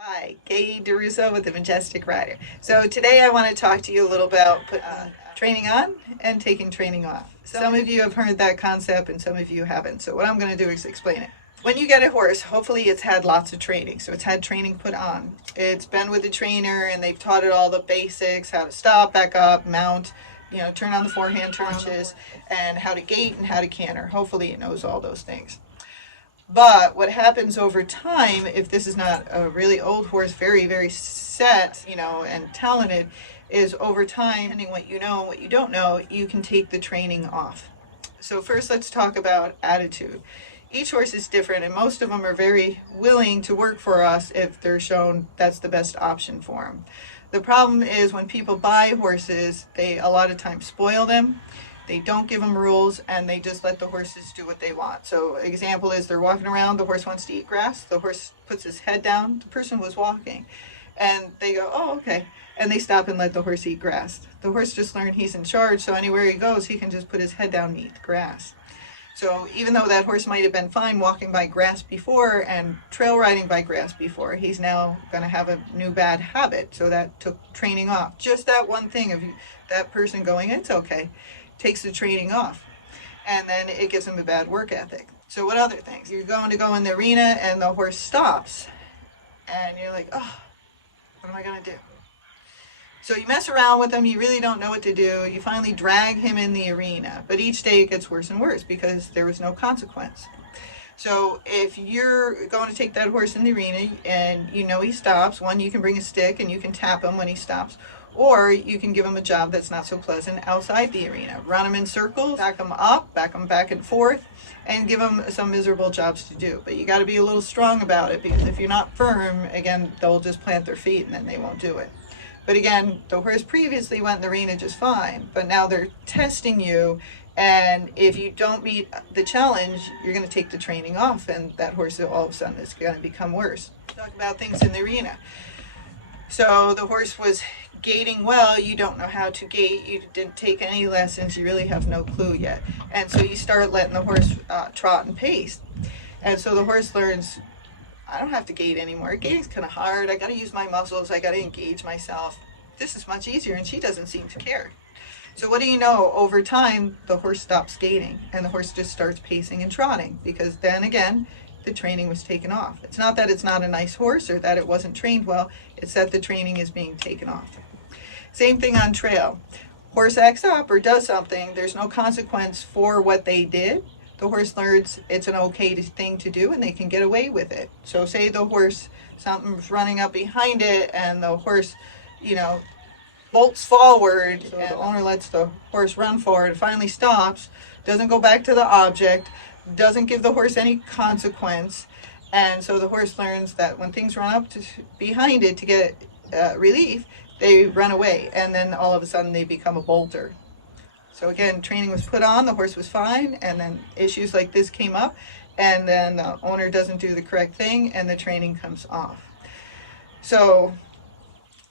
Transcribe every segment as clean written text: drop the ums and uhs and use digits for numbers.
Hi, Gaye DeRusso with the Majestic Rider. So today I want to talk to you a little about training on and taking training off. Some of you have heard that concept and some of you haven't. So what I'm going to do is explain it. When you get a horse, hopefully it's had lots of training. So it's had training put on. It's been with the trainer and they've taught it all the basics, how to stop, back up, mount, turn on the forehand turns, and how to gait and how to canter. Hopefully it knows all those things. But what happens over time, if this is not a really old horse, very, very set, and talented, is over time, depending what you know and what you don't know, you can take the training off. So first let's talk about attitude. Each horse is different and most of them are very willing to work for us if they're shown that's the best option for them. The problem is when people buy horses, they a lot of times spoil them. They don't give them rules and they just let the horses do what they want. So example is they're walking around, the horse wants to eat grass, the horse puts his head down, the person was walking and they go, oh, okay. And they stop and let the horse eat grass. The horse just learned he's in charge, so anywhere he goes, he can just put his head down and eat the grass. So even though that horse might have been fine walking by grass before and trail riding by grass before, he's now going to have a new bad habit. So that took training off. Just that one thing of that person going, it's okay, takes the training off. And then it gives him a bad work ethic. So what other things? You're going to go in the arena and the horse stops. And you're like, oh, what am I going to do? So you mess around with him, you really don't know what to do. You finally drag him in the arena. But each day it gets worse and worse because there was no consequence. So if you're going to take that horse in the arena and you know he stops, one, you can bring a stick and you can tap him when he stops. Or you can give him a job that's not so pleasant outside the arena. Run him in circles, back him up, back him back and forth, and give him some miserable jobs to do. But you got to be a little strong about it because if you're not firm, again, they'll just plant their feet and then they won't do it. But again, the horse previously went in the arena just fine, but now they're testing you. And if you don't meet the challenge, you're going to take the training off and that horse all of a sudden is going to become worse. Talk about things in the arena. So the horse was gaiting well, you don't know how to gait, you didn't take any lessons, you really have no clue yet. And so you start letting the horse trot and pace. And so the horse learns, I don't have to gait anymore. Gaiting's kind of hard, I got to use my muscles, I got to engage myself. This is much easier and she doesn't seem to care. So what do you know? Over time, the horse stops gaiting and the horse just starts pacing and trotting because then again, the training was taken off. It's not that it's not a nice horse or that it wasn't trained well, it's that the training is being taken off. Same thing on trail. Horse acts up or does something, there's no consequence for what they did. The horse learns it's an okay thing to do and they can get away with it. So say the horse, something's running up behind it and the horse, bolts forward, so the owner lets the horse run forward, finally stops, doesn't go back to the object, doesn't give the horse any consequence, and so the horse learns that when things run up behind it to get relief, they run away, and then all of a sudden they become a bolter. So again, training was put on, the horse was fine, and then issues like this came up, and then the owner doesn't do the correct thing, and the training comes off. So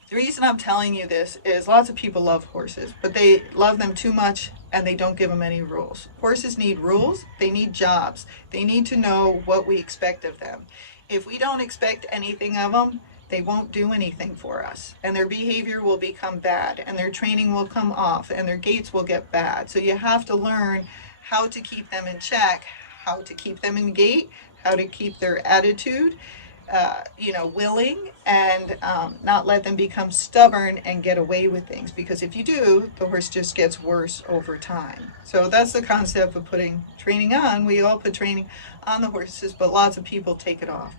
the reason I'm telling you this is lots of people love horses, but they love them too much and they don't give them any rules. Horses need rules, they need jobs. They need to know what we expect of them. If we don't expect anything of them, they won't do anything for us. And their behavior will become bad and their training will come off and their gaits will get bad. So you have to learn how to keep them in check, how to keep them in gait, how to keep their attitude, willing and not let them become stubborn and get away with things. Because if you do, the horse just gets worse over time. So that's the concept of putting training on. We all put training on the horses, but lots of people take it off.